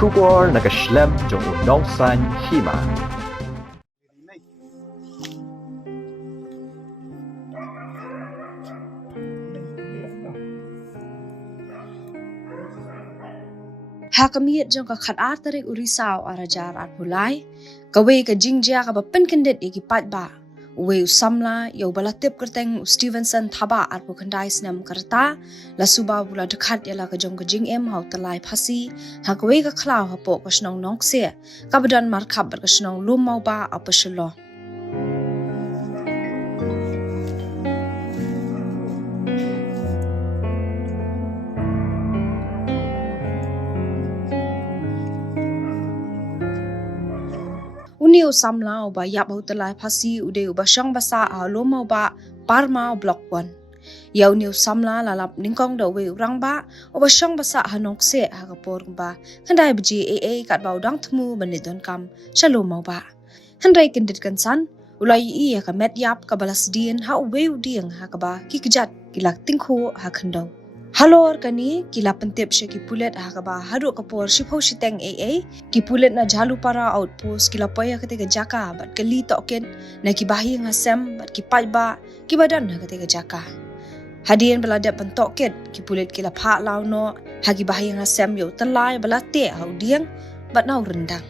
Schubor nakaschlem jong unongsan Hima. Hakamiat jong ka khat tarik urisau arajar at pulai, kawe ka jingjia ka bapen kendet iki patba, uwe Samla yau balatip kerteng Stevenson thaba at pukandai senam kerta, la suba bula Dkhat yala ka jong ka jing hau Tyllai Phasi, hakawe ka klau hapo ka shnong nongse, ka badan markap ber ka shnong lum mau ba apa Shillong. Uniu Samla uba yap hau Tyllai Phasi ude uba syang basa lomau ba parma blok 1. Yau niu Samla lalap ningkong da we urang ba uba syang basa hanong se hakapor ba handai bji kat ba udang temu benidon kam shalomau ba. Handai kendit kansan ulai i ka met yap ka balas dien ha we udieng hakaba ki kejat kilak tingkho hakandau. Halor kani kila pentip sya ki pulet hakaba hadu kapor shipho shiteng ki pulet na jalu para outpost kila poya ketika jaka bat kali token na ki bahi ngasem bat ki paiba ki badan na ketika jaka hadien belada pentoket ki pulet kila pha law no hagi bahi ngasem yo Tyllai balate hau dieng bat nau rendang.